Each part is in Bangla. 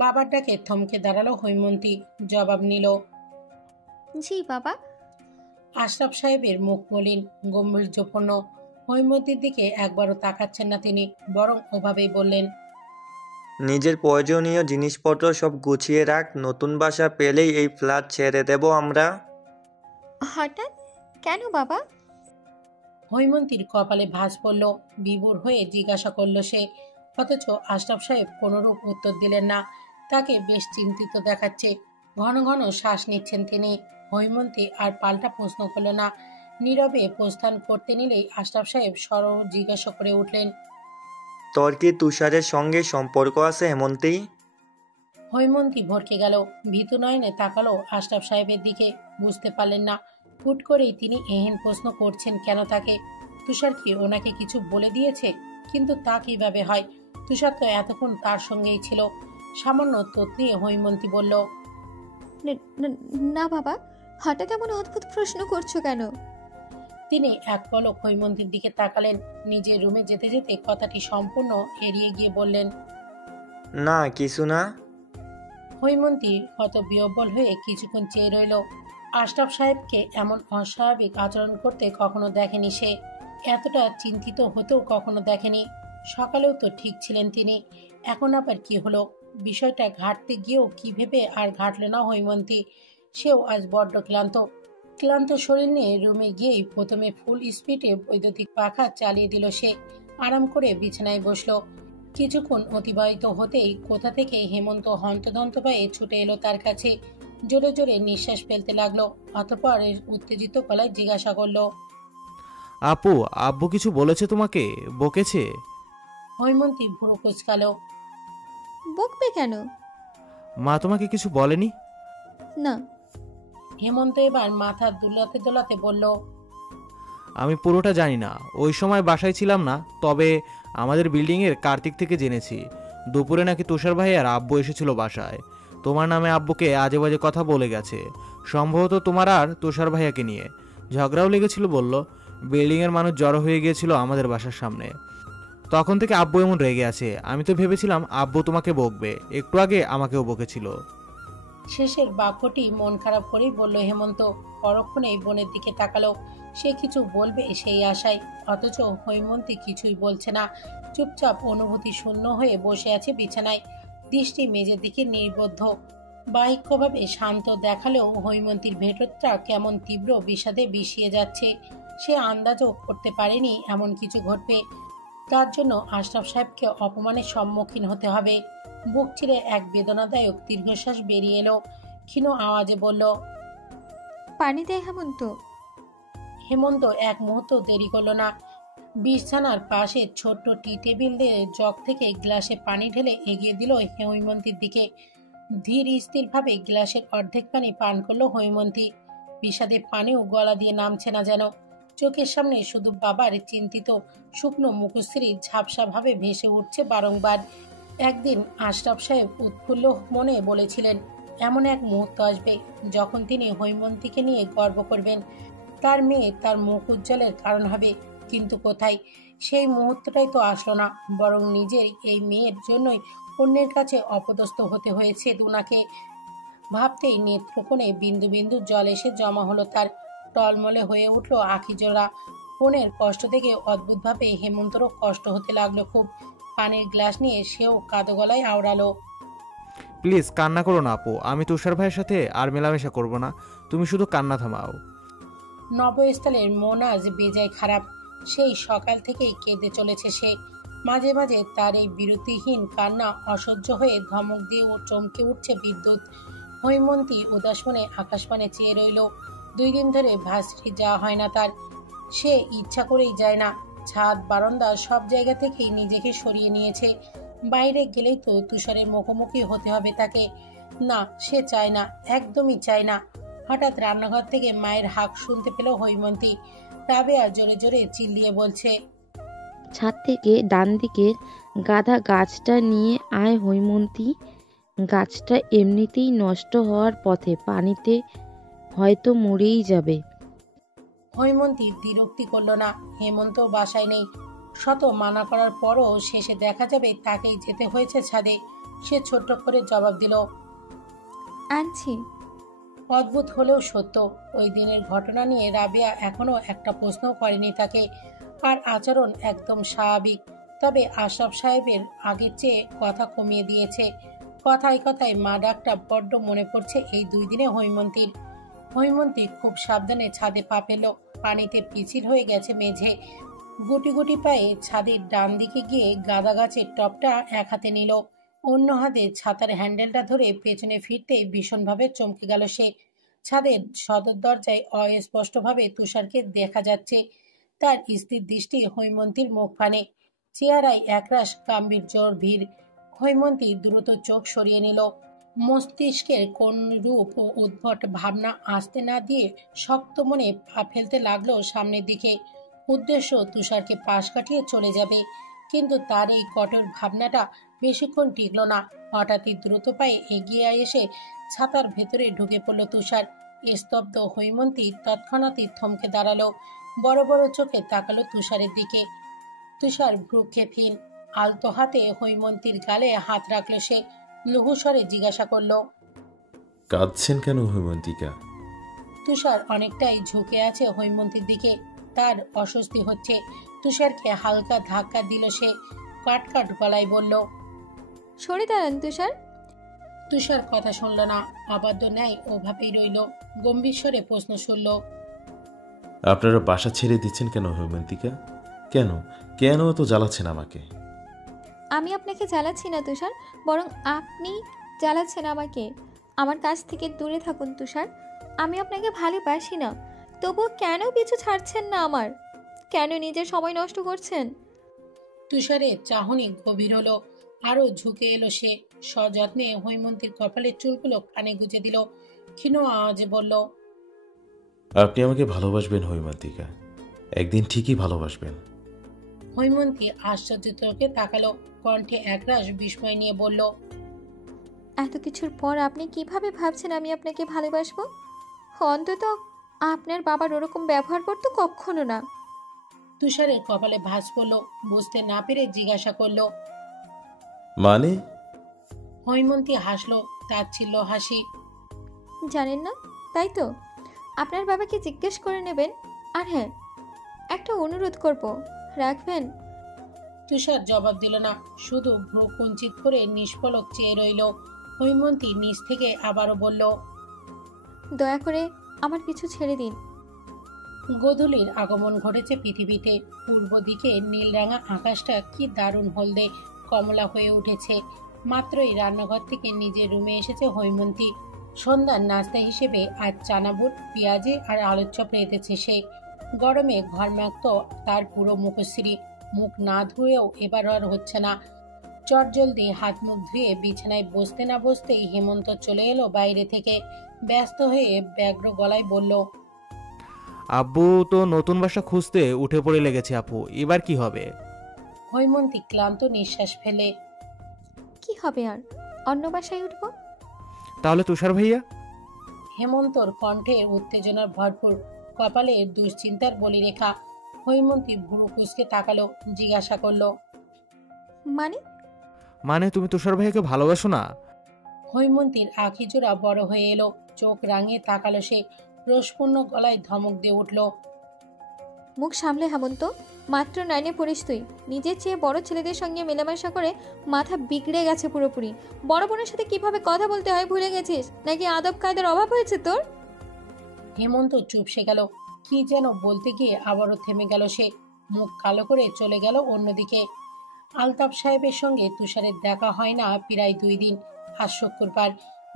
বাবার ডাকে থমকে দাঁড়ালো হৈমন্তী। জবাব নিল, জি বাবা। আশরাফ সাহেবের মুখ মলিন, গম্ভীর্যপূর্ণ। হৈমন্তীর দিকে একবারও তাকাচ্ছেন না তিনি, বরং ওভাবেই বললেন, নিজের প্রয়োজনীয় জিনিসপত্র সব গুছিয়ে রাখ, নতুন বাসা পেলেই এই ফ্ল্যাট ছেড়ে দেব আমরা। হঠাৎ কেন বাবা? হৈমন্তীর কপালে ভাঁজ পড়ল। বিভোর হয়ে জিজ্ঞাসা করল সে, অথচ আশরাফ সাহেব কোনরূপ উত্তর দিলেন না। তাকে বেশ চিন্তিত দেখাচ্ছে। ঘন ঘন শ্বাস নিচ্ছেন তিনি। হৈমন্তী আর পাল্টা প্রশ্ন করল না। নীরবে প্রস্থান করতে নিলেই আশরাফ সাহেব সরল জিজ্ঞাসা করে উঠলেন, তোর কি তুষারের সঙ্গে সম্পর্ক আছে হেমন্তী? হৈমন্তী ভরকে গেল। ভীতু নয়নে তাকালো আশরাফ সাহেবের দিকে। বুঝতে পারলেন না হুট করেই তিনি এহেন প্রশ্ন করছেন কেন তাকে। তুষার কি ওনাকে কিছু বলে দিয়েছে? কিন্তু তা কিভাবে হয়? তুষার তো এতক্ষণ তার সঙ্গেই ছিল। সামান্য তোতলিয়ে হৈমন্তী বলল, না বাবা, হঠাৎ এমন অদ্ভুত প্রশ্ন করছো কেন? তিনি এক পলক হৈমন্তীর দিকে তাকালেন। নিজের রুমে যেতে যেতে কথাটি সম্পূর্ণ এড়িয়ে গিয়ে বললেন, না কিছু না। হৈমন্তী হতবিহ্বল হয়ে কিছুক্ষণ চেয়ে রইল। আশরাফ সাহেবকে এমন অস্বাভাবিক আচরণ করতে কখনো দেখেনি সে। এতটা চিন্তিত হতেও কখনো দেখেনি। সকালেও তো ঠিক ছিলেন তিনি, এখন আবার কি হলো? বিষয়টা ঘাটতে গিয়েও কি ভেবে আর ঘাটল না হৈমন্তী। সেও আজ বড্ড ক্লান্ত। ক্লান্ত শরীর নিয়ে রুমে গিয়েই প্রথমে ফুল স্পিডে বৈদ্যুতিক পাখা চালিয়ে দিল সে। আরাম করে বিছানায় বসলো। কিছুক্ষণ অতিবাহিত হতেই কোথা থেকে হেমন্ত হন্তদন্ত পায়ে ছুটে এলো তার কাছে। জোরে জোরে নিঃশ্বাস ফেলতে লাগলো। অতঃপর উত্তেজিত গলায় জিজ্ঞাসা করলো, আপু, আব্বু কিছু বলেছে তোমাকে? বকেছে? হৈমন্তী ভুরু কুঁচকালো। বকবে কেন? মা তোমাকে কিছু বলেনি? না। হেমন্ত এবার মাথা দুলাতে দোলাতে বলল, আমি পুরোটা জানি না, ওই সময় বাসায় ছিলাম না। তবে আমাদের বিল্ডিংয়ের কার্তিক থেকে জেনেছি দুপুরে নাকি তুষার ভাই আর আব্বু এসেছিল বাসায়। তোমার নামে আব্বুকে আজে বাজে কথা বলে গেছে, সম্ভবত তোমার আর তুষার ভাইয়াকে নিয়ে। ঝগড়াও লেগেছিল বলল। বিল্ডিংয়ের মানুষ জড়ো হয়ে গিয়েছিল আমাদের বাসার সামনে। তখন থেকে আব্বু এমন রেগে আছে। আমি তো ভেবেছিলাম আব্বু তোমাকে বকবে, একটু আগে আমাকেও বকেছিল। শেষের বাক্যটি মন খারাপ করেই বলল হেমন্ত। পরক্ষণেই বোনের দিকে তাকালো। সে কিছু বলবে সেই আশায়, অথচ হৈমন্তী কিছুই বলছে না। চুপচাপ অনুভূতি শূন্য হয়ে বসে আছে বিছানায়, দৃষ্টি মেঝের দিকে নির্বদ্ধ। বাহিক্যভাবে শান্ত দেখালেও হৈমন্তীর ভেতরটা কেমন তীব্র বিষাদে বিষিয়ে যাচ্ছে। সে আন্দাজও করতে পারেনি এমন কিছু ঘটবে। তার জন্য আশরাফ সাহেবকে অপমানের সম্মুখীন হতে হবে। বুক চিরে এক বেদনাদায়ক দীর্ঘশ্বাস বেরিয়ে এলো। ক্ষীণ আওয়াজে বলল, পানি দেয় হেমন্ত। হেমন্ত এক মুহূর্ত দেরি করলো না। বিছানার পাশে ছোট্ট টি টেবিল দিয়ে জগ থেকে গ্লাসে পানি ঢেলে এগিয়ে দিল হৈমন্তীর দিকে। ধীর স্থিরভাবে গ্লাসের অর্ধেক পানি পান করলো হৈমন্তী। বিষাদে পানিও গলা দিয়ে নামছে না যেন। চোখের সামনে শুধু বাবার চিন্তিত শুকনো মুখশ্রী ঝাপসাভাবে ভেসে উঠছে বারংবার। একদিন আশরাফ সাহেব উৎফুল্ল মনে বলেছিলেন, এমন এক মুহূর্ত আসবে যখন তিনি হৈমন্তীকে নিয়ে গর্ব করবেন। তার মেয়ে তার মুখ উজ্জ্বলের কারণ হবে। কিন্তু কোথায়? সেই মুহূর্তটাই তো আসলো না, বরং নিজের এই মেয়ের জন্যই অন্যের কাছে অপদস্থ হতে হয়েছে দুনাকে। ভাবতেই নেত্রকোণে বিন্দু বিন্দু জল এসে জমা হলো তার। টলমলে হয়ে উঠল আখিজোড়া। বোনের কষ্ট থেকে অদ্ভুতভাবে হেমন্তরও কষ্ট হতে লাগলো খুব। পানির গ্লাস নিয়ে সেও কাদো গলায় আওড়ালো, প্লিজ কান্না করো না আপু, আমি তুষার ভাইয়ের সাথে আর মেলামেশা করব না। তুমি শুধু কান্না থামাও। নবস্থলের মন আজ বেজায় খারাপ। সেই সকাল থেকেই কেঁদে চলেছে সে। মাঝে মাঝে তার এই বিরতিহীন কান্না অসহ্য হয়ে ধমক দিয়ে ও চমকে উঠছে বিদ্যুৎ। হৈমন্তী উদাস মনে আকাশপানে চেয়ে রইল। 2 দিন ধরে ভার্সিটি যাওয়া হয় না তার। সে ইচ্ছা করেই যায় না। ছাদ বারান্দা সব জায়গা থেকেই নিজেকে সরিয়ে নিয়েছে। বাইরে গেলেই তো তুষারের মুখোমুখি হতে হবে তাকে। না, সে চায় না, একদমই চায় না। হঠাৎ রান্নাঘর থেকে মায়ের হাঁক শুনতে পেল হৈমন্তী। রাবেয়া জোরে জোরে চিল্লিয়ে বলছে, ছাদ থেকে ডান দিকের গাধা গাছটা নিয়ে আয় হৈমন্তী। গাছটা এমনিতেই নষ্ট হওয়ার পথে, পানিতে হয়তো মরেই যাবে। হৈমন্তী দ্বিরুক্তি করল না। হেমন্ত বাসায় নেই। শত মানা করার পরও শেষে দেখা যাবে তাকেই যেতে হয়েছে ছাদে। সে ছোট্ট করে জবাব দিল, আনছি। অদ্ভুত হলেও সত্য, ওই দিনের ঘটনা নিয়ে রাবেয়া এখনো একটা প্রশ্নও করেনি তাকে। আর আচরণ একদম স্বাভাবিক। তবে আশরাফ সাহেবের আগের চেয়ে কথা কমিয়ে দিয়েছে। কথায় কথায় মা ডাকটা বড্ড মনে পড়ছে এই 2 দিনে হৈমন্তীর। হৈমন্তী খুব সাবধানে ছাদে পা ফেল। পানিতে পিছিল হয়ে গেছে মেঝে। গুটি গুটি পায়ে ছাদের ডান দিকে গিয়ে গাঁদা গাছের টপটা এক হাতে নিল, অন্য হাতে ছাতার হ্যান্ডেলটা ধরে পেছনে ফিরতে ভীষণভাবে চমকে গেল সে। ছাদের সদর দরজায় অস্পষ্টভাবে তুষারকে দেখা যাচ্ছে। তার স্থির দৃষ্টি হৈমন্তীর মুখ পানে, চেহারায় একরাশ গাম্ভীর্য ভিড়। হৈমন্তী দ্রুত চোখ সরিয়ে নিল। মস্তিষ্কের কোন রূপ ও উদ্ভট ভাবনা আসতে না দিয়ে শক্ত মনে পা ফেলতে লাগলো সামনের দিকে। উদ্দেশ্য তুষারকে পাশ কাটিয়ে চলে যাবে। কিন্তু তার এই কঠোর ভাবনাটা বেশিক্ষণ টিকল না। হঠাৎই দ্রুত পায়ে এগিয়ে এসে ছাতার ভেতরে ঢুকে পড়ল তুষার। স্তব্ধ হৈমন্তী তৎক্ষণাৎই থমকে দাঁড়ালো, বড় বড় চোখে তাকালো তুষারের দিকে। তুষার ভ্রুক্ষেপহীন আলতো হাতে হৈমন্তীর গালে হাত রাখলো সে। লঘুস্বরে জিজ্ঞাসা করলো, কাঁদছেন কেন হৈমন্তিকা? তুষার অনেকটাই ঝুঁকে আছে হৈমন্তীর দিকে। তার অস্বস্তি হচ্ছে। তুষারকে হালকা ধাক্কা দিল সে, কাট কাট গলায় বলল। সরে দাঁড়ান তুষার। তুষার কথা শুনল না, অবাধ্য ন্যায় ওভাবেই রইল। গম্ভীর স্বরে প্রশ্ন শুনল, আপনারা বাসা ছেড়ে দিচ্ছেন কেন হৈমন্তিকা? কেন কেন এত জ্বালাচ্ছেন আমাকে? আমি আপনাকে জ্বালাচ্ছি না তুষার, বরং আপনি জ্বালাচ্ছেন আমাকে। আমার কাছ থেকে দূরে থাকুন তুষার। আমি আপনাকে ভালোবাসি না, তবুও কেন পিছু ছাড়ছেন না আমার? কেন নিজের সময় নষ্ট করছেন? তুষারের চাহনি গভীর হলো। আরো ঝুঁকে এলো সে, সযত্নে হৈমন্তীর কপালের চুলগুলো কানে গুজে দিল। ক্ষীণ আওয়াজে বলল, আপনি আমাকে ভালোবাসবেন হৈমন্তিকা, একদিন ঠিকই ভালোবাসবেন। হৈমন্তী আশ্চর্য চোখে তাকালো, কণ্ঠে একরাশ বিস্ময় নিয়ে বলল, এত কিছুর পর আপনি কিভাবে ভাবছেন আমি আপনাকে ভালোবাসবো? অন্তত আপনার বাবার ওরকম ব্যবহার করতো কখনো না। তুষারের কপালে ভাঁজ পড়ল। বুঝতে না পেরে জিজ্ঞাসা করলো। মানে? হৈমন্তী হাসলো, তাচ্ছিল্য হাসি। জানেন না, তাই তো আপনার বাবাকে জিজ্ঞেস করে নেবেন। আর হ্যাঁ, একটা অনুরোধ করব, রাখবেন? তুষার জবাব দিল না, শুধু ভ্রু কুঞ্চিত করে নিষ্পলক চেয়ে রইল। হৈমন্তী নিচ থেকে আবারও বলল, দয়া করে আমার পিছু ছেড়ে দিন। গোধূলির আগমন ঘটেছে পৃথিবীতে। পূর্ব দিকে নীলরাঙা আকাশটা কি দারুণ হলদে কমলা হয়ে উঠেছে। মাত্রই রান্নাঘর থেকে নিজের রুমে এসেছে হৈমন্তী। সন্ধ্যার নাস্তা হিসেবে আজ চানাবুট, পেঁয়াজি আর আলুর চপ রেঁধেছে সে। গরমে ঘরমাক্ত তার পুরো মুখশ্রী। মুখ না ধুয়েও এবার আর হচ্ছে না। চটজলদি হাত মুখ ধুয়ে বিছানায় বসতে না বসতেই হেমন্ত চলে এলো বাইরে থেকে। ব্যস্ত হয়ে ব্যগ্র গলায় বলল, আব্বু তো নতুন বাসা খুঁজতে উঠে পড়ে লেগেছে আপু, এবার কি হবে? হৈমন্তী ক্লান্ত নিঃশ্বাস ফেলে, কি হবে আর, অন্য বাসায় উঠবো। তাহলে তুষার ভাইয়া? হেমন্তর কণ্ঠে উত্তেজনার ভরপুর, কপালে দুশ্চিন্তার বলিরেখা। হৈমন্তী ভুরু কুঁচকে তাকালো, জিজ্ঞাসা করলো, মানে? মানে তুমি তুষার ভাইয়াকে ভালোবাসো না? হৈমন্তীর আঁখি জোড়া বড় হয়ে এলো, চোখ রাঙিয়ে তাকালো সে। রোষপূর্ণ গলায় ধমক দিয়ে উঠল, মুখ সামলে হেমন্ত, মাত্র 9-এ পড়িস তুই। নিজের চেয়ে বড় ছেলেদের সঙ্গে মেলামেশা করে মাথা বিগড়ে গেছে পুরোপুরি। বড় বোনের সাথে কিভাবে কথা বলতে হয় ভুলে গেছিস নাকি? আদব কায়দার অভাব হয়েছে তোর? হেমন্ত চুপসে গেল। কি যেন বলতে গিয়ে আবারও থেমে গেল সে। মুখ কালো করে চলে গেল অন্যদিকে। আলতাফ সাহেবের সঙ্গে তুষারের দেখা হয় না প্রায় 2 দিন। আজ শুক্রবার।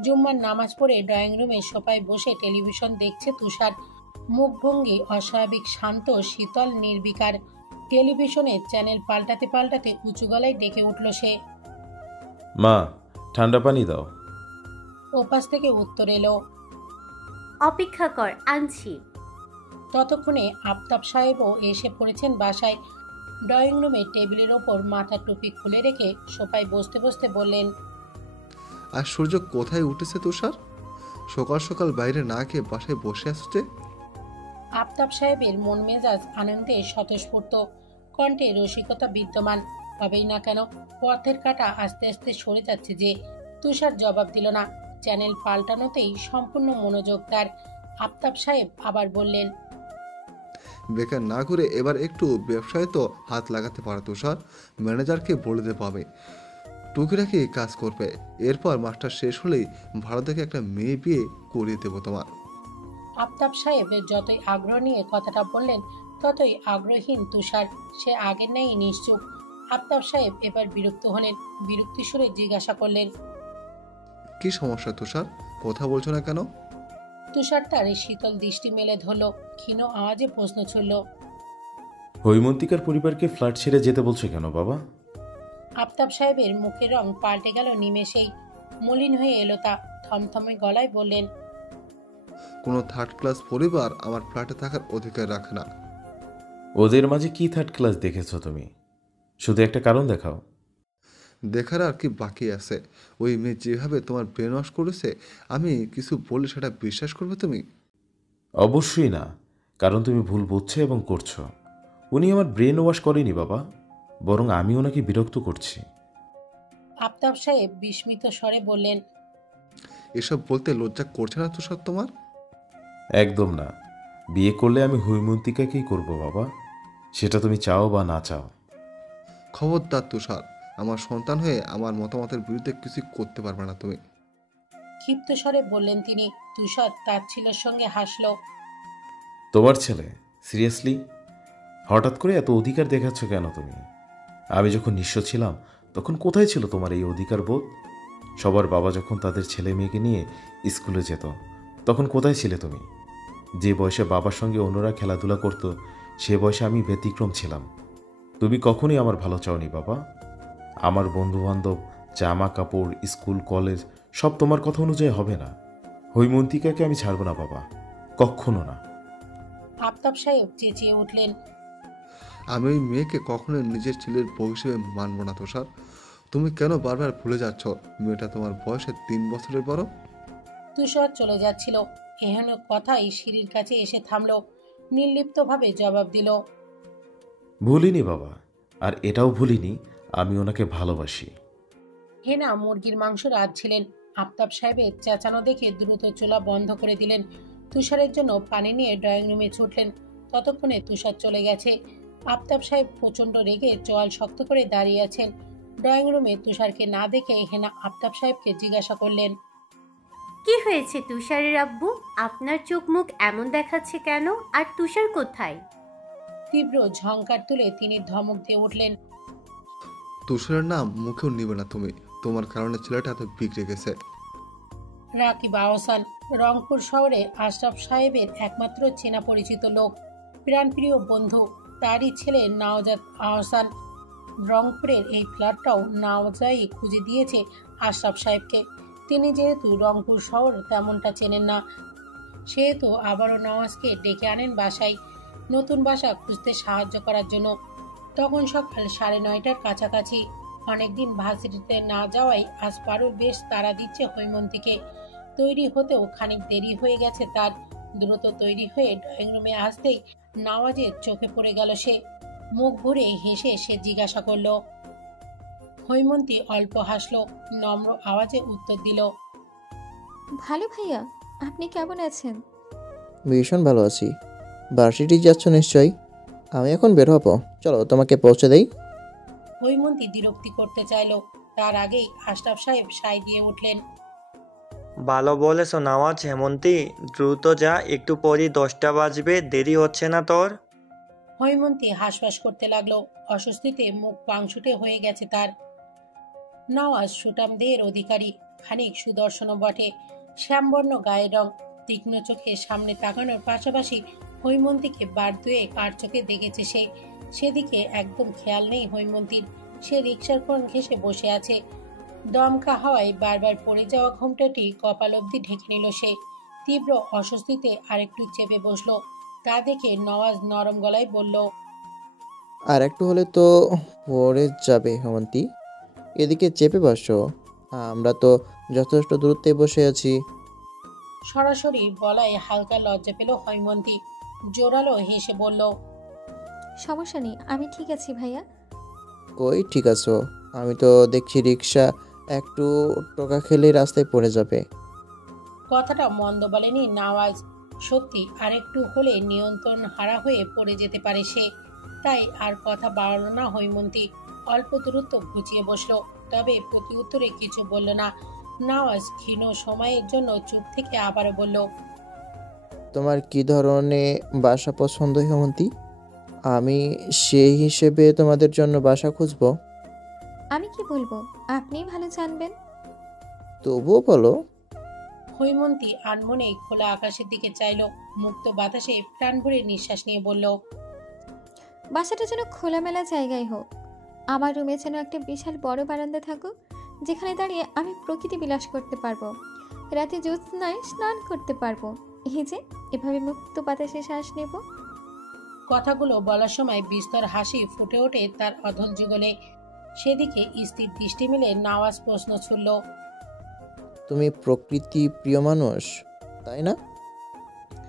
জুম্মার নামাজ পড়ে ড্রয়িং রুমে সোফায় বসে টেলিভিশন দেখছে তুষার। মুখভঙ্গি অস্বাভাবিক শান্ত, শীতল, নির্বিকার। টেলিভিশনের চ্যানেল পাল্টাতে পাল্টাতে উঁচু গলায় ডেকে উঠল সে, মা, ঠান্ডা পানি দাও। ওপাশ থেকে উত্তর এলো, অপেক্ষা কর, আনছি। ততক্ষণে আফতাব সাহেবও এসে পড়েছেন বাসায়। ড্রয়িং রুমে টেবিলের ওপর মাথার টুপি খুলে রেখে সোফায় বসতে বসতে বললেন, আর সূর্য কোথায় উঠেছে তুষার? সকাল সকাল বাইরে না খেয়ে বাসায় বসে আসছে। আফতাব সাহেবের মন মেজাজ আনন্দে স্বতঃস্ফূর্ত। কণ্ঠে রসিকতা বিদ্যমান, হবেই না কেন। পথের কাঁটা আস্তে আস্তে সরে যাচ্ছে যে। তুষার জবাব দিল না। চ্যানেল পাল্টানোতেই সম্পূর্ণ মনোযোগ তার। আফতাব সাহেব আবার বললেন, বেকার না করে এবার একটু ব্যবসায় তো হাত লাগাতে পারো তুষার। ম্যানেজারকে বলে দে পাবে, টুকিটাকি কাজ করবে। এরপর মাস্টার শেষ হলেই ভালো দেখে একটা মেয়ে বিয়ে করিয়ে দেবো তোমার। আফতাব সাহেব যতই আগ্রহ নিয়ে কথাটা বললেন ততই আগ্রহীন তুষার। সে আগের ন্যায় নিশ্চুপ। আফতাব সাহেব এবার বিরক্ত হলেন। বিরক্তি সুরে জিজ্ঞাসা করলেন, কি সমস্যা তুষার, কথা বলছো না কেন? তুষার তার শীতল দৃষ্টি মেলে ধরল। ক্ষীণ আওয়াজে প্রশ্ন ছুড়ল, হৈমন্তিকার পরিবারকে ফ্ল্যাট ছেড়ে যেতে বলছে কেন বাবা? আফতাব সাহেবের মুখের রং পাল্টে গেল নিমেষেই। মলিন হয়ে এলো তা। থমথমে গলায় বললেন, কোনো থার্ড ক্লাস পরিবার আমার ফ্ল্যাটে থাকার অধিকার রাখে না। ওদের মাঝে কি থার্ড ক্লাস দেখেছো তুমি? শুধু একটা কারণ দেখাও। দেখার আর কি বাকি আছে? ওই মেয়ে যেভাবে তোমার ব্রেন ওয়াশ করেছে, আমি কিছু বললে সেটা বিশ্বাস করবে তুমি? অবশ্যই না, কারণ তুমি ভুল বুঝছো এবং করছো। উনি আমার ব্রেন ওয়াশ করেনি বাবা, বরং আমি ওনাকে বিরক্ত করছি। আফতাব সাহেব বিস্মিত স্বরে বললেন, এসব বলতে লজ্জা করছে না তুষার তোমার? একদম না। বিয়ে করলে আমি হৈমন্তিকাকেই করব বাবা, সেটা তুমি চাও বা না চাও। খবরদার তুষার, আমার সন্তান হয়ে আমার মতামতের বিরুদ্ধে কিছু করতে পারবে না তুমি। ক্ষিপ্ত স্বরে বললেন তিনি। তুষার তাচ্ছিল্যের সঙ্গে হাসল। তোমার ছেলে? সিরিয়াসলি? হঠাৎ করে এত অধিকার দেখাচ্ছ কেন তুমি? আমি যখন নিঃস্ব ছিলাম তখন কোথায় ছিল তোমার এই অধিকার বোধ? সবার বাবা যখন তাদের ছেলে মেয়েকে নিয়ে স্কুলে যেত তখন কোথায় ছিলে তুমি? যে বয়সে বাবার সঙ্গে অন্যরা খেলাধুলা করতো সে বয়সে আমি ব্যতিক্রম ছিলাম। তুমি কখনোই আমার ভালো চাওনি বাবা। আমার বন্ধুবান্ধব, জামা কাপড়, স্কুল কলেজ সব তোমার কথা অনুযায়ী হবে না। হৈমন্তিকাকে আমি ছাড়ব না বাবা, কখনো না। আফতাব সাহেব চেঁচিয়ে উঠলেন, আমি ওই মেয়েকে কখনোই নিজের ছেলের বউ হিসেবে মানব না তুষার। তুমি কেন বারবার ভুলে যাচ্ছ মেয়েটা তোমার বয়সে 3 বছরের বড়? তুষার চলে যাচ্ছিল। এহেন কথাই সিঁড়ির কাছে এসে থামল। নির্লিপ্তভাবে জবাব দিল, ভুলিনি বাবা, আর এটাও ভুলিনি আমি ওনাকে ভালোবাসি। হেনা মুরগির মাংস রাঁধছিলেন। আফতাব সাহেবের চেঁচানো দেখে দ্রুত চুলা বন্ধ করে দিলেন। তুষারের জন্য পানি নিয়ে ড্রয়িং রুমে ছুটলেন। ততক্ষণে তুষার চলে গেছে। আফতাব সাহেব প্রচন্ড রেগে চোয়াল শক্ত করে দাঁড়িয়ে আছেন। ড্রয়িং রুমে তুষারকে না দেখে হেনা আফতাব সাহেবকে জিজ্ঞাসা করলেন, কি হয়েছে তুষারের আব্বু? আপনার চোখ মুখ এমন দেখাচ্ছে কেন? আর তুষার কোথায়? তীব্র ঝংকার তুলে তিনি ধমক দিয়ে উঠলেন, তুষারের নাম মুখেও নিবে না তুমি। তোমার কারণে ছেলেটা এত বিগড়ে গেছে। রাকিব আহসান রংপুর শহরে আশরাফ সাহেবের একমাত্র চেনা পরিচিত লোক, প্রাণপ্রিয় বন্ধু। তারই ছেলে নওজাত আহসান। রংপুরের এই ফ্ল্যাটটাও নওজাই খুঁজে দিয়েছে আশরাফ সাহেবকে। তিনি যেহেতু রংপুর শহর তেমনটা চেনেন না, সেহেতু আবারও নওয়াজকে ডেকে আনেন বাসায়, নতুন বাসা খুঁজতে সাহায্য করার জন্য। তখন সকাল 9:30টার কাছাকাছি। অনেকদিন ভার্সিটিতে না যাওয়ায় আজ পারুল বেশ তাড়া দিচ্ছে হৈমন্তীকে। তৈরি হতেও খানিক দেরি হয়ে গেছে তার। দ্রুত তৈরি হয়ে ড্রয়িং রুমে আসতেই নওয়াজের চোখে পড়ে গেল সে। মুখ ঘুরে হেসে সে জিজ্ঞাসা করল। হৈমন্তী অল্প হাসল, নম্র আওয়াজে উত্তর দিল, ভালো ভাইয়া, আপনি কেমন আছেন? ভীষণ ভালো আছি। ভার্সিটি যাচ্ছ নিশ্চয়ই? আমি এখন বের হবো, চলো তোমাকে পৌঁছে দেই। হৈমন্তী বিরক্তি করতে চাইল, তার আগেই আশরাফ সাহেব সায় দিয়ে উঠলেন, ভালো বলেছ নওয়াজ। হেমন্তী, দ্রুত যা, একটু পরই 10টা বাজবে, দেরি হচ্ছে না তোর? হৈমন্তী হাঁসফাঁস করতে লাগলো। অস্বস্তিতে মুখ পাংশুটে হয়ে গেছে তার। নওয়াজ সুটাম দেহের অধিকারী, খানিক সুদর্শনও বটে। শ্যামবর্ণ গায়ের রং, তীক্ষ্ণ চোখে সামনে তাকানোর পাশাপাশি হৈমন্তীকে বার দুয়ে কার চোখে দেখেছে সে। সেদিকে একদম খেয়াল নেই হৈমন্তীর। সে রিকশার কোণ ঘেঁষে বসে আছে। দমকা হাওয়ায় বারবার পড়ে যাওয়া ঘোমটাটি কপাল অবধি ঢেকে নিল সে। তীব্র অস্বস্তিতে আরেকটু চেপে বসলো। তা দেখে নওয়াজ নরম গলায় বলল, আর একটু হলে তো পড়ে যাবে হেমন্তী, এদিকে চেপে বসো। আমরা তো যথেষ্ট দূরত্বে বসে আছি। সরাসরি বলায় হালকা লজ্জা পেল হৈমন্তী। জোরালো হেসে বলল, সমস্যা নেই, আমি ঠিক আছি ভাইয়া। কই ঠিক আছো? আমি তো দেখছি রিক্সা একটু টোকা খেলেই রাস্তায় পড়ে যাবে। কথাটা মন্দ বলেনি নওয়াজ। সত্যি আরেকটু হলে নিয়ন্ত্রণ হারা হয়ে পড়ে যেতে পারে সে। তাই আর কথা বাড়ালো না হৈমন্তী। অল্প দূরত্ব ঘুচিয়ে বসলো, তবে প্রতি উত্তরে কিছু বলল না। নওয়াজ ক্ষীণ সময়ের জন্য চুপ থেকে আবারও বলল, তোমার কি ধরনের বাসা পছন্দ হেমন্তী? আমি সেই হিসেবে তোমাদের জন্য বাসা খুঁজবো। আমি কি বলবো, আপনিই ভালো জানবেন। তবুও বলো। হৈমন্তী আনমনে খোলা আকাশের দিকে চাইল, মুক্ত বাতাসে প্রাণ ভরে নিঃশ্বাস নিয়ে বলল, বাসাটা যেন খোলামেলা জায়গায় হোক। আমার রুমে যেন একটা বিশাল বড় বারান্দা থাকুক, যেখানে দাঁড়িয়ে আমি প্রকৃতি বিলাস করতে পারবো, রাতে জ্যোৎস্নায় স্নান করতে পারবো, এই যে এভাবে মুক্ত বাতাসে শ্বাস নেব। কথাগুলো বলার সময় বিস্তর হাসি ফুটে ওঠে তার অধন যুগলে। সেদিকে স্থির দৃষ্টি মেলে নওয়াজ প্রশ্ন ছুড়ল, তুমি প্রকৃতি প্রিয় মানুষ, তাই না?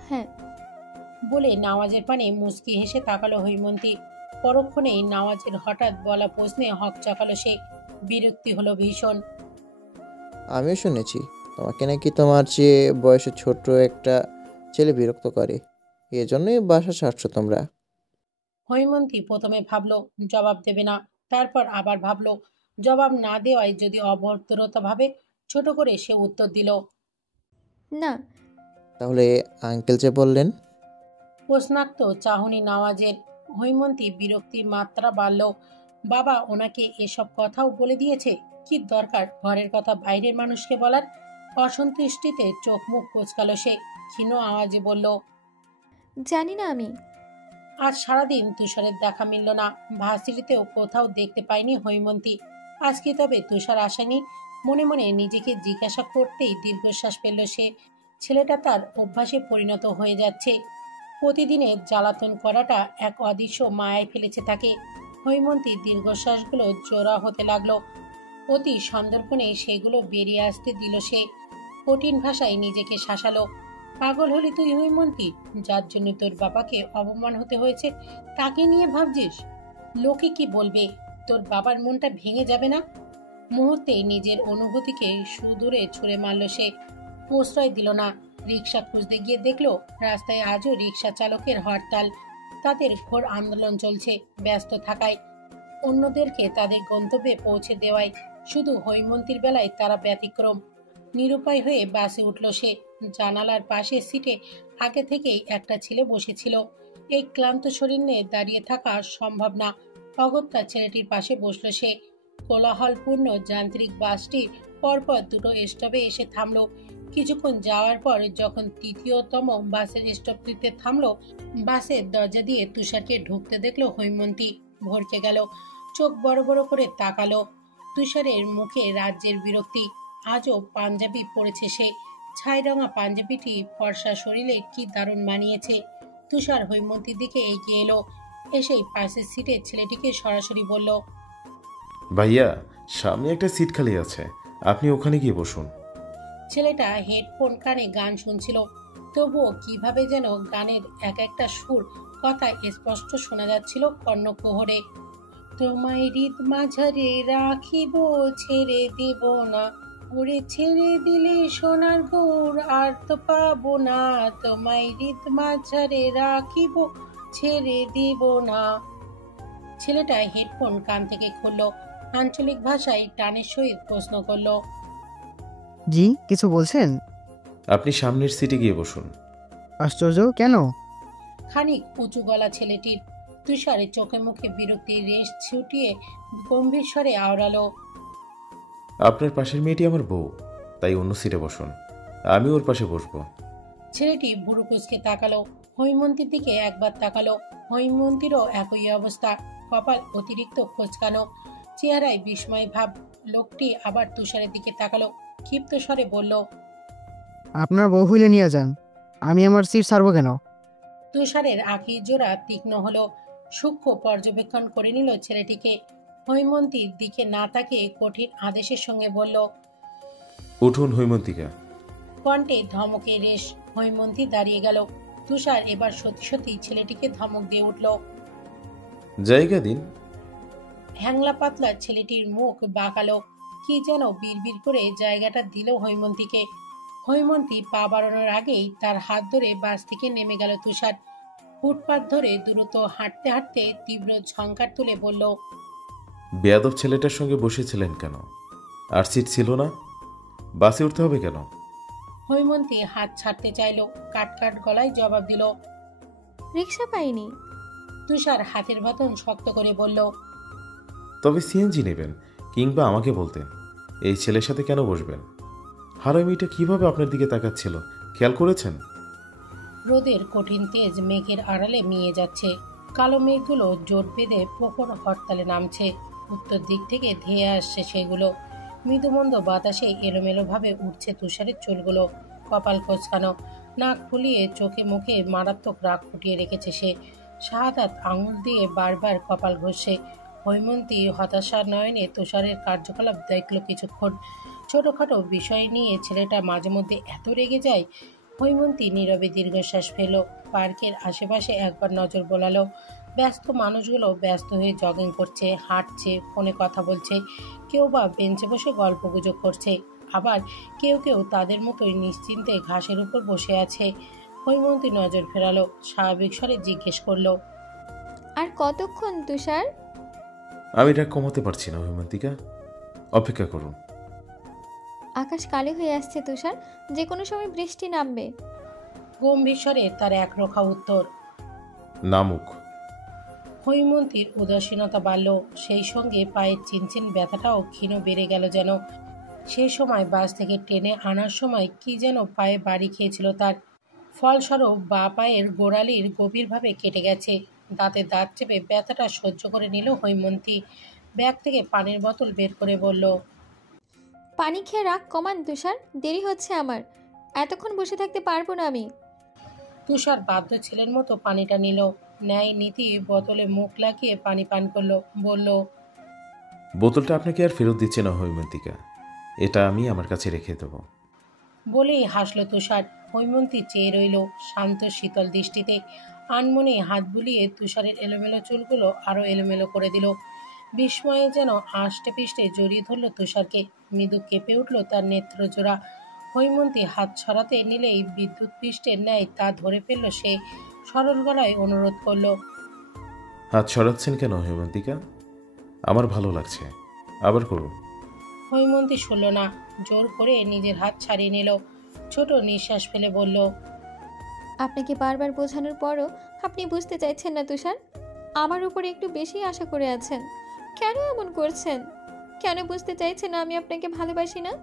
হ্যাঁ। বলে নওয়াজের পানে মুচকি হেসে তাকালো হৈমন্তী। পরক্ষণেই নওয়াজের হঠাৎ বলা প্রশ্নে হক চাকালো সে। বিরক্তি হলো ভীষণ। আমিও শুনেছি তোমাকে নাকি তোমার চেয়ে বয়সে ছোট একটা ছেলে বিরক্ত করে, এজন্যই বাসা ছাড়ছো তোমরা। হৈমন্তী প্রথমে ভাবলো জবাব দেবে না, তারপর আবার ভাবলো জবাব না দেওয়ায় যদি অভদ্রতা ভাবে, ছোট করে সে উত্তর দিল, না। তাহলে আঙ্কেল যে বললেন। প্রশ্নাক্ত চাহনি নওয়াজের। হৈমন্তী বিরক্তির মাত্রা বাড়ল। বাবা ওনাকে এসব কথাও বলে দিয়েছে? কি দরকার ঘরের কথা বাইরের মানুষকে বলার? অসন্তুষ্টিতে চোখ মুখ কোচকালো সে। ক্ষীণ আওয়াজে বলল, জানি না আমি। আজ সারাদিন তুষারের দেখা মিলল না। ভার্সিটিতেও কোথাও দেখতে পায়নি হৈমন্তী। আজকে তবে তুষার আসেনি। মনে মনে নিজেকে জিজ্ঞাসা করতেই দীর্ঘশ্বাস ফেলল সে। ছেলেটা তার অভ্যাসে পরিণত হয়ে যাচ্ছে। প্রতিদিনের জ্বালাতন করাটা এক অদৃশ্য মায়ায় ফেলেছে তাকে। হৈমন্তীর দীর্ঘশ্বাসগুলো জোড়া হতে লাগলো। অতি সন্দর্পণে সেগুলো বেরিয়ে আসতে দিল সে। কঠিন ভাষায় নিজেকে শাসালো। পাগল হলি তুই হৈমন্তী? যার জন্য তোর বাবাকে অপমান হতে হয়েছে তাকে নিয়ে ভাবছিস? লোকে কি বলবে? তোর বাবার মনটা ভেঙে যাবে না? মুহূর্তে নিজের অনুভূতিকে সুদূরে ছুঁড়ে মারল সে। প্রশ্রয় দিল না। রিক্সা খুঁজতে গিয়ে দেখলো রাস্তায় আজও রিক্সা চালকের হরতাল। তাদের ঘোর আন্দোলন চলছে ব্যস্ত থাকায়, অন্যদেরকে তাদের গন্তব্যে পৌঁছে দেওয়ায়। শুধু হৈমন্তীর বেলায় তারা ব্যতিক্রম। নিরুপায় হয়ে বাসে উঠল সে। জানালার পাশের সিটে আগে থেকেই একটা ছেলে বসেছিল। এই ক্লান্ত শরীর নিয়ে দাঁড়িয়ে থাকা সম্ভব না। অগত্যা ছেলেটির পাশে বসল সে। কোলাহলপূর্ণ যান্ত্রিক বাসটি পরপর দুটো স্টপে এসে থামলো। কিছুক্ষণ যাওয়ার পর যখন তৃতীয়তম বাসের স্টপটিতে থামলো, বাসের দরজা দিয়ে তুষারকে ঢুকতে দেখলো হৈমন্তী। ভরকে গেল, চোখ বড় বড় করে তাকালো। তুষারের মুখে রাজ্যের বিরক্তি। আজও পাঞ্জাবি পরেছে সে। ছাইরঙা পাঞ্জাবিটি ফর্সা শরীরে কি দারুণ মানিয়েছে। তুষার হৈমন্তীর দিকে এগিয়ে এলো। এসেই পাশের সিটের ছেলেটিকে সরাসরি বলল, ভাইয়া, সামনে একটা সিট খালি আছে, আপনি ওখানে গিয়ে বসুন। ছেলেটা হেডফোন কানে গান শুনছিল। তবুও কিভাবে যেন গানের এক একটা সুর কথা স্পষ্ট শোনা যাচ্ছিল কর্ণকুহরে। তোমায় হৃদ মাঝারে রাখিব, ছেড়ে দেব না, ওরে ছেড়ে দিলে সোনার গৌর আর তো পাবো না, তোমায় হৃদ মাঝারে রাখিব, ছেড়ে দেব না। ছেলেটা হেডফোন কান থেকে খুলল। আঞ্চলিক ভাষায় টানের সহিত প্রশ্ন করল, জি কিছু বলছেন? আপনি সামনের সিটে গিয়ে বসুন। আশ্চর্য, কেন? খানিক উঁচু গলা ছেলেটির। তুষারের চোখে মুখে বিরক্তির রেশ ছুটিয়ে গম্ভীর স্বরে আওড়ালো, আপনার পাশের মেয়েটি আমার বউ, তাই অন্য সিটে বসুন, আমি ওর পাশে বসবো। ছেলেটি ভুরু কুঁচকে তাকালো। হৈমন্তীর দিকে একবার তাকালো। হৈমন্তীরও একই অবস্থা, কপাল অতিরিক্ত কোঁচকানো, চেহারায় বিস্ময় ভাব। লোকটি আবার তুষারের দিকে তাকালো, ক্ষিপ্ত স্বরে বলল, আপনার বউ হইলে নিয়ে যান, আমি আমার সিট ছাড়বো কেন? তুষারের আঁখির জোড়া তীক্ষ্ণ হলো। সূক্ষ্ম পর্যবেক্ষণ করে নিল ছেলেটিকে। হৈমন্তীর দিকে না তাকিয়ে কঠিন আদেশের সঙ্গে বলল, উঠুন হৈমন্তিকা। কণ্ঠে ধমকের রেশ। হৈমন্তী দাঁড়িয়ে গেল। তুষার এবার সত্যি সত্যি ছেলেটিকে ধমক দিয়ে উঠল, জায়গা দিন। হ্যাংলা পাতলা ছেলেটির মুখ বাঁকালো। কি যেন বিড়বিড় করে জায়গাটা দিল হৈমন্তীকে। হৈমন্তী পা বাড়ানোর আগেই তার হাত ধরে বাস থেকে নেমে গেল তুষার। ফুটপাত ধরে দ্রুত হাঁটতে হাঁটতে তীব্র ঝংকার তুলে বলল, বেয়াদব ছেলেটার সঙ্গে বসেছিলেন কেন? আর সিট ছিল না? বাসে উঠতে হবে কেন? হৈমন্তী হাত ছাড়তে চাইল, কাট কাট গলায় জবাব দিল। রিক্সা পাইনি। তুষার হাতের বাঁধন শক্ত করে বলল, তবে সিএনজি নেবেন, কিংবা আমাকে বলতেন এই ছেলের সাথে কেন বসবেন। হারামি মেয়েটা কিভাবে আপনার দিকে তাকাচ্ছিল খেয়াল করেছেন? রোদের কঠিন তেজ মেঘের আড়ালে মিয়ে যাচ্ছে। কালো মেঘগুলো জোট বেঁধে প্রখর হরতালে নামছে। উত্তর দিক থেকে ধেয়ে আসছে সেগুলো। মৃদুমন্দ বাতাসে এলোমেলোভাবে উঠছে তুষারের চুলগুলো। কপাল কোঁচকানো, নাক ফুলিয়ে চোখে মুখে মারাত্মক রাগ ফুটিয়ে রেখেছে সে। শাহাদাত আঙুল দিয়ে বারবার কপাল ঘষছে। হৈমন্তী হতাশার নয়নে তুষারের কার্যকলাপ দেখল কিছুক্ষণ। ছোটখাটো বিষয় নিয়ে ছেলেটা মাঝে মধ্যে এত রেগে যায়। হৈমন্তী নীরবে দীর্ঘশ্বাস ফেল। পার্কের আশেপাশে একবার নজর বোলালো। ব্যস্ত মানুষগুলো ব্যস্ত হয়ে জগিং করছে, হাঁটছে, ফোনে কথা বলছে। কেউ বা বেঞ্চে বসে গল্পগুজব করছে, আবার কেউ কেউ তাদের মতোই নিশ্চিন্তে ঘাসের উপর বসে আছে। হৈমন্তী নজর ফেরালো, স্বাভাবিক স্বরে জিজ্ঞেস করলো, আর কতক্ষণ তুষার? আমি রাগ কমাতে পারছি না হৈমন্তিকা, অপেক্ষা করুন। আকাশ কালো হয়ে আসছে তুষার, যে কোনো সময় বৃষ্টি নামবে। গম্ভীর স্বরে তার একরোখা উত্তর। নামুক। হৈমন্তীর উদাসীনতা বাড়ল, সেই সঙ্গে পায়ের চিনচিন ব্যথাটাও ক্ষীণ বেড়ে গেল যেন। সেই সময় বাস থেকে টেনে আনার সময় কি যেন পায়ে বাড়ি খেয়েছিল তার। ফলস্বরূপ বাঁ পায়ের গোড়ালির গভীরভাবে কেটে গেছে। দাঁতে দাঁত চেপে ব্যথাটা সহ্য করে নিল হৈমন্তী। ব্যাগ থেকে পানির বোতল বের করে বলল, পানি খেয়ে রাগ কমান তুষার, দেরি হচ্ছে আমার। এতক্ষণ বসে থাকতে পারবো না আমি। তুষার বাধ্য ছেলের মতো পানিটা নিল। ন্যায় নীতি বোতলে মুখ লাগিয়ে পানি পান করলো। বলল, বোতলটা আপনাকে আর ফেরত দিচ্ছে না হৈমন্তিকা, এটা আমি আমার কাছে রেখে দেবো। বলেই হাসল তুষার। হৈমন্তী চেয়ে রইল শান্ত শীতল দৃষ্টিতে। আনমনে হাত বুলিয়ে তুষারের এলোমেলো চুলগুলো আরো এলোমেলো করে দিল। বিস্ময়ে যেন আষ্টে পিষ্টে জড়িয়ে ধরল তুষারকে। মৃদু কেঁপে উঠল তার নেত্রজোড়া। হৈমন্তী হাত ছড়াতে নিলেই বিদ্যুৎ পৃষ্ঠের ন্যায় তা ধরে ফেলল সে। সরল গলায় অনুরোধ করল, হাত ছড়াচ্ছেন কেন হৈমন্তিকা? আমার ভালো লাগছে, আবার করুন। হৈমন্তী শুনল না, জোর করে নিজের হাত ছাড়িয়ে নিল। ছোট নিঃশ্বাস ফেলে বলল, আপনাকে বারবার বোঝানোর পরও আপনি বুঝতে চাইছেন না তুষার। আমার উপরে একটু বেশি আশা করে আছেন। কেন এমন করছেন? কেন বুঝতে চাইছেন না আমি আপনাকে ভালোবাসি না?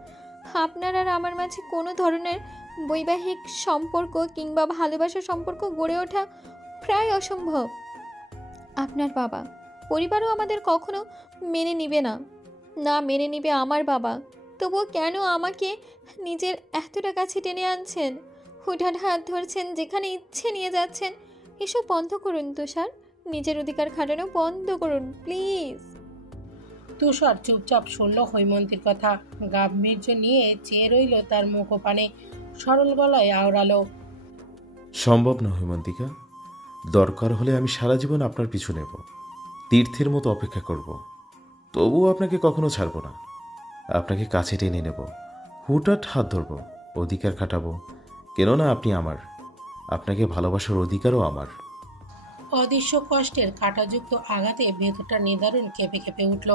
আপনার আর আমার মাঝে কোনো ধরনের বৈবাহিক সম্পর্ক কিংবা ভালোবাসার সম্পর্ক গড়ে ওঠা প্রায় অসম্ভব। আপনার বাবা পরিবারও আমাদের কখনো মেনে নিবে না, না মেনে নিবে আমার বাবা। তবুও কেন আমাকে নিজের এতটা কাছে টেনে আনছেন, হুটহাট হাত ধরছেন, যেখানে ইচ্ছে নিয়ে যাচ্ছেন? এসব বন্ধ করুন তুষার, নিজের অধিকার খাটানো বন্ধ করুন প্লিজ। তুষার চুপচাপ শুনল হৈমন্তীর কথা। গাম্ভীর্য নিয়ে চেয়ে রইল তার মুখপানে। সরল গলায় আওড়ালো, সম্ভব না হৈমন্তিকা, দরকার হলে আমি সারা জীবন আপনার পিছু নেব, তীর্থের মতো অপেক্ষা করব, তবুও আপনাকে কখনো ছাড়ব না। আপনাকে কাছে টেনে নেব, হুটহাট হাত ধরব, অধিকার খাটাবো। কেননা আপনি আমার, আপনাকে ভালোবাসার অধিকারও আমার। অদৃশ্য কষ্টের কাঁটাযুক্ত আঘাতে ভেতরটা নিদারুণ কেঁপে কেঁপে উঠল।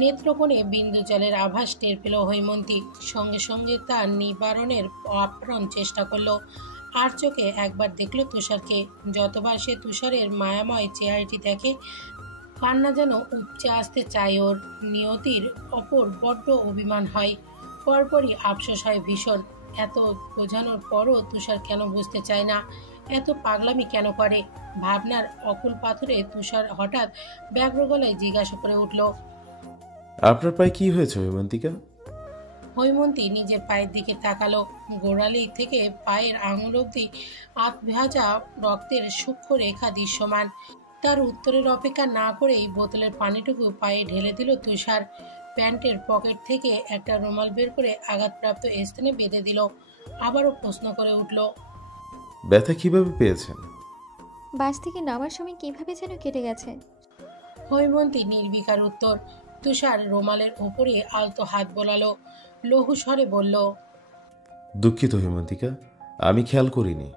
নেত্রকোণে বিন্দু জলের আভাস টের পেল হৈমন্তী। সঙ্গে সঙ্গে তা নিবারণের আপ্রাণ চেষ্টা করল। আর চোখে একবার দেখল তুষারকে। যতবার সে তুষারের মায়াময় চেহারাটি দেখে, কান্না যেন উপচে আসতে চায় ওর। নিয়তির অপর বড্ড অভিমান হয়, পরপরই আফসোস হয় ভীষণ। এত বোঝানোর পরও তুষার কেন বুঝতে চায় না, এত পাগলামি কেন করে? ভাবনার অকুল পাথরে তুষার হঠাৎ ব্যগ্র গলায় জিজ্ঞাসা করে উঠল, আপনার পায়ে কি হয়েছে হৈমন্তিকা? হৈমন্তী নিজের পায়ের দিকে তাকালো। গোড়ালি থেকে পায়ের আঙুল অবধি আধ ভাজা রক্তের সূক্ষ্ম রেখা দৃশ্যমান। তার উত্তরের অপেক্ষা না করেই বোতলের পানিটুকু পায়ে ঢেলে দিল তুষার। প্যান্টের পকেট থেকে একটা রুমাল বের করে আঘাতপ্রাপ্ত স্থানে বেঁধে দিল। আবারও প্রশ্ন করে উঠল, ব্যথা কিভাবে পেয়েছেন? বাস থেকে নামার সময় কিভাবে যেন কেটে গেছে। হৈমন্তী নির্বিকার উত্তর। তুষার রুমালের উপরে আলতো হাত বোলালো, লঘু স্বরে বলল, দুঃখিত হৈমন্তিকা, আমি খেয়াল করিনি।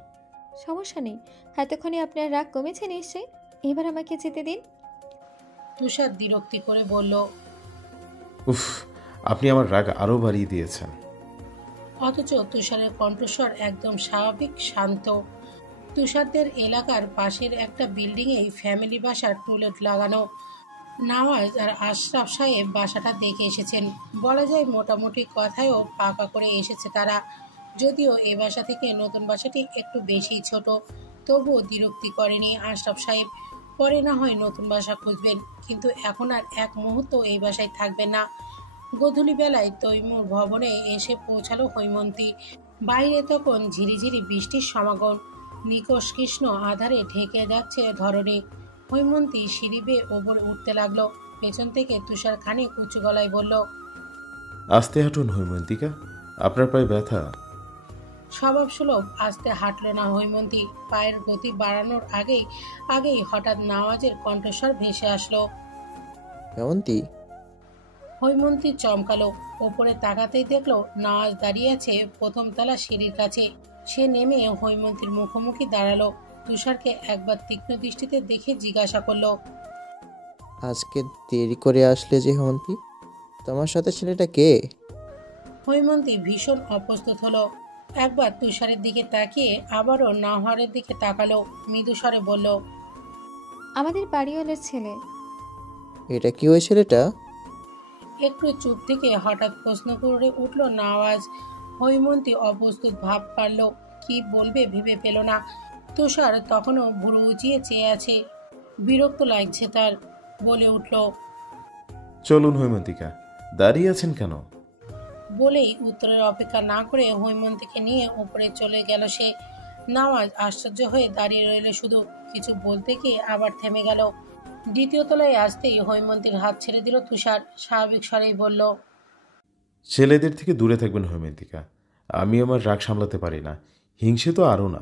সমস্যা নেই, এতক্ষণে আপনার রাগ কমেছে নিশ্চয়ই। এবার আমাকে যেতে দিন। তুষার বিরক্তি করে বলল। উফ, আপনি আমার রাগ আরও বাড়িয়ে দিয়েছেন। অথচ তুষারের কণ্ঠস্বর একদম স্বাভাবিক, শান্ত। তুষারদের এলাকার পাশের একটা বিল্ডিংয়ে ফ্যামিলি বাসার টুলেট লাগানো। নওয়াজ আর আশরাফ সাহেব বাসাটা দেখে এসেছেন। বলা যায় মোটামুটি কথায়ও পাকা করে এসেছে তারা। যদিও এ বাসা থেকে নতুন বাসাটি একটু বেশি ছোট, তবুও বিরক্তি করেনি আশরাফ সাহেব। পরে না হয় নতুন বাসা খুঁজবেন, কিন্তু এখন আর এক মুহূর্ত এই বাসায় থাকবেন না। গোধূলি বেলায় তৈমুর ভবনে এসে পৌঁছালো হৈমন্তী। বাইরে তখন ঝিরিঝিরি বৃষ্টির সমাগম। নিকষ কৃষ্ণ আধারে ঢেকে যাচ্ছে ধরণী। হৈমন্তী সিঁড়ি বেয়ে ওপরে উঠতে লাগলো। পেছন থেকে তুষার খানিক উঁচু গলায় বলল, আস্তে হাঁটুন হৈমন্তিকা, আপনার পায়ে ব্যথা। স্বভাব সুলভ আস্তে হাঁটলো না হৈমন্তী। পায়ের গতি বাড়ানোর আগেই হঠাৎ নওয়াজের কণ্ঠস্বর ভেসে আসলো। হেমন্তী, হৈমন্তী চমকালো। ওপরে তাকাতেই দেখলো নওয়াজ দাঁড়িয়ে আছে প্রথম তলা সিঁড়ির কাছে। সে নেমে হৈমন্তীর মুখোমুখি দাঁড়ালো। তুষারকে একবার তীক্ষ্ণ দৃষ্টিতে দেখে জিজ্ঞাসা করলো, আজকে দেরি করে আসলে যে হেমন্তী, তোমার সাথে ছেলেটা কে? হৈমন্তী ভীষণ অপ্রস্তুত হলো। একবার তুষারের দিকে তাকিয়ে আবারও নাওহারের দিকে তাকালো। মৃদুস্বরে বলল, আমাদের বাড়িওয়ালার ছেলে। এটা কি ওই ছেলেটা? একটু চুপ থেকে হঠাৎ প্রশ্ন করে উঠল নওয়াজ। হৈমন্তী অপ্রস্তুত ভাব পারল, কি বলবে ভেবে পেল না। তুষার তখনও ভুরু উঁচিয়ে চেয়ে আছে। বিরক্ত লাগছে তার, বলে উঠল, চলুন হৈমন্তিকা, দাঁড়িয়ে আছেন কেন? বলেই উত্তরের অপেক্ষা না করে হৈমন্তীকে নিয়ে উপরে চলে গেল সে। নওয়াজ আশ্চর্য হয়ে দাঁড়িয়ে রইল শুধু। কিছু বলতে গিয়ে আবার থেমে গেল। দ্বিতীয় তলায় আসতেই হৈমন্তীর হাত ছেড়ে দিল তুষার। স্বাভাবিক স্বরেই বলল, ছেলেদের থেকে দূরে থাকবেন হৈমন্তিকা, আমি আমার রাগ সামলাতে পারি না, হিংসে তো আরও না।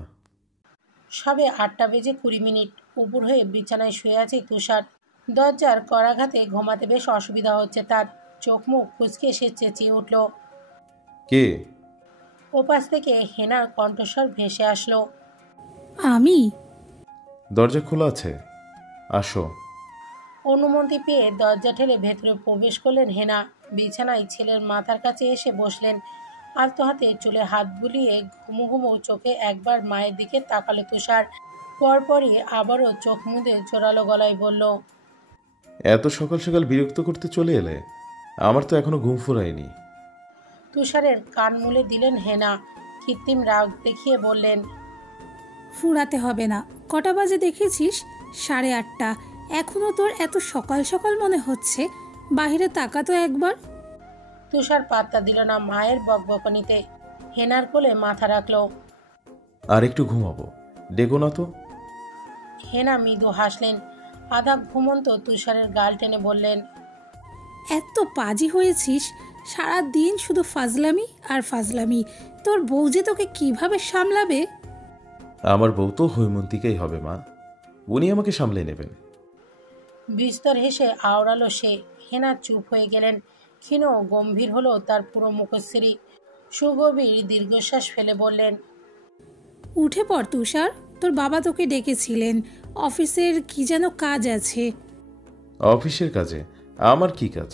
সবে 8:20 উপর হয়ে বিছানায় শুয়ে আছে তুষার। দরজার করাঘাতে ঘুমাতে বেশ অসুবিধা হচ্ছে তার। চোখ মুখ কুঁচকে সে চেঁচিয়ে উঠল। কে? ওপাশ থেকে হেনার কণ্ঠস্বর ভেসে আসলো। আমি? দরজা খোলা আছে, আসো। অনুমতি পেয়ে দরজা ঠেলে ভেতরে প্রবেশ করলেন হেনা। বিছানায় ছেলের মাথার কাছে এসে বসলেন। আলতো হাতে চুলে হাত বুলিয়ে ঘুমু ঘুমু চোখে একবার মায়ের দিকে তাকালো তুষার। পরপরই আবারও চোখ মুদে জোরালো গলায় বলল, এত সকাল সকাল বিরক্ত করতে চলে এলে? আমার তো এখনো ঘুম ফুরায়নি। তুষারের কান মুলে দিলেন হেনা। কৃত্রিম রাগ দেখিয়ে বললেন, ফুরাতে হবে না। কটা বাজে দেখেছিস? 8:30। এখনো তোর এত সকাল সকাল মনে হচ্ছে? বাহিরে তাকা তো একবার। তুষার পাত্তা দিল না মায়ের বকবকনিতে। হেনার কোলে মাথা রাখলো। আর একটু ঘুমাবো, ডেকো না তো। হেনা মৃদু হাসলেন। আধা ঘুমন্ত তুষারের গাল টেনে বললেন, এত পাজি হয়েছিস, সারা দিন শুধু ফাজলামি আর ফাজলামি। তোর বউ যে তোকে কিভাবে সামলাবে? আমার বউ তো হৈমন্তিকাই হবে মা, উনি আমাকে সামলে নেবেন। বিস্তর হেসে আওড়ালো সে। হেনা চুপ হয়ে গেলেন। ক্ষীণ গম্ভীর হলো তার পুরো মুখশ্রী। সুগভীর দীর্ঘশ্বাস ফেলে বললেন, উঠে পড় তুষার, তোর বাবা তোকে ডেকেছিলেন। অফিসের কি যেন কাজ আছে। অফিসের কাজে? আমার কি কাজ?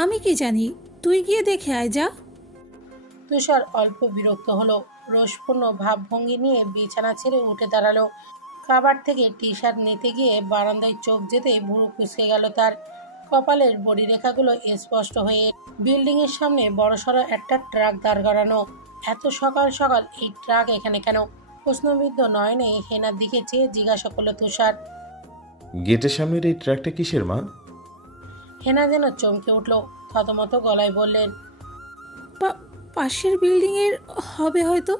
আমি কি জানি, তুই গিয়ে দেখে আয় যা। তুষার অল্প বিরক্ত হলো। রোষপূর্ণ ভাবভঙ্গি নিয়ে বিছানা ছেড়ে উঠে দাঁড়ালো। কাবার থেকে টি শার্ট নিতে গিয়ে বারান্দায় চোখ যেতেই ভুরু কুঁচকে গেল তার। কপালের বডিরেখাগুলো স্পষ্ট হয়ে। বিল্ডিংয়ের সামনে বড়সড় একটা ট্রাক দাঁড় করানো। এত সকাল সকাল এই ট্রাক এখানে কেন? প্রশ্নবিদ্ধ নয়নে হেনার দিকে চেয়ে জিজ্ঞাসা করলো তুষার। গেটের সামনের এই ট্র্যাকটা কিসের মা? হেনা যেন চমকে উঠল। থতমত গলায় বললেন, পাশের বিল্ডিং এর হবে হয়তো।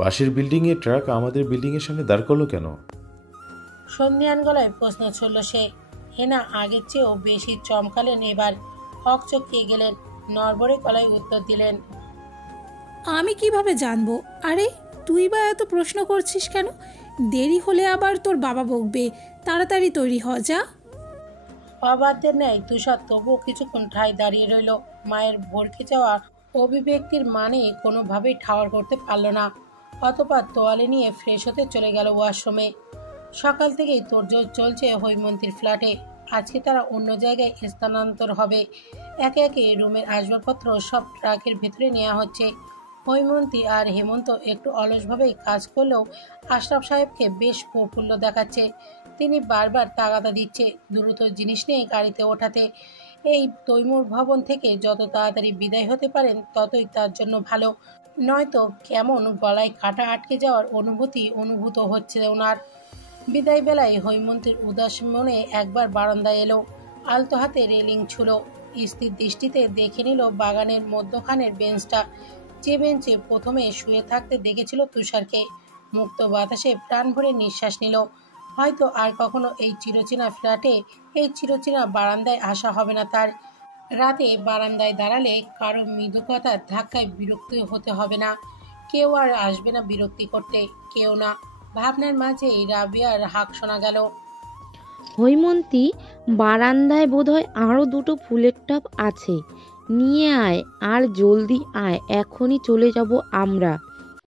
পাশের বিল্ডিং এর ট্রাক আমাদের বিল্ডিং এর সামনে দাঁড় করলো কেন? সন্ধিয়ান গলায় প্রশ্ন ছুড়ল সে। হেনা আগের চেয়েও বেশি চমকালেন এবার। হক চকিয়ে গেলেন। নড়বড়ে গলায় উত্তর দিলেন, আমি কিভাবে জানবো? আরে তুই বা এত প্রশ্ন করছিস কেন? দেরি হলে আবার তোর বাবা বকবে। তাড়াতাড়ি তৈরি হ যা। অবাধ্যের ন্যায় তুষার তবুও কিছুক্ষণ ঠায় দাঁড়িয়ে রইল। মায়ের ভরকে যাওয়া অভিব্যক্তির মানে কোনোভাবেই ঠাওয়ার করতে পারল না। অতঃপর তোয়ালে নিয়ে ফ্রেশ হতে চলে গেল ওয়াশরুমে। সকাল থেকেই তোড়জোড় চলছে হৈমন্তীর ফ্ল্যাটে। আজকে তারা অন্য জায়গায় স্থানান্তর হবে। একে একে রুমের আসবাবপত্র সব ট্রাকের ভেতরে নেওয়া হচ্ছে। হৈমন্তী আর হেমন্ত একটু অলসভাবেই কাজ করলেও আশরাফ সাহেবকে বেশ প্রফুল্ল দেখাচ্ছে। তিনি বারবার তাগাদা দিচ্ছে দ্রুত জিনিস নিয়ে গাড়িতে ওঠাতে। এই তৈমুর ভবন থেকে যত তাড়াতাড়ি বিদায় হতে পারেন ততই তার জন্য ভালো, নয়তো কেমন গলায় কাঁটা আটকে যাওয়ার অনুভূত হচ্ছে ওনার। বিদায় বেলায় হৈমন্তীর উদাস মনে একবার বারান্দায় এলো, আলতো হাতে রেলিং ছুলো, স্থির দৃষ্টিতে দেখে নিল বাগানের মধ্যখানের বেঞ্চটা, যে বেঞ্চে প্রথমে শুয়ে থাকতে দেখেছিল তুষারকে। মুক্ত বাতাসে প্রাণ ভরে নিঃশ্বাস নিল। হয়তো আর কখনো এই চিরচেনা ফ্ল্যাটে, এই চিরচেনা বারান্দায় আসা হবে না তার। রাতে বারান্দায় দাঁড়ালে কারো মৃদু কথার ধাক্কায় বিরক্ত হতে হবে না। কেউ আর আসবে না বিরক্তি করতে, কেউ না। ভাবনার মাঝেই রাবিয়ার হাঁক শোনা গেল। হৈমন্তী, বারান্দায় বোধহয় আরও দুটো ফুলের টব আছে, নিয়ে আয় আর জলদি আয়, এখনই চলে যাব আমরা।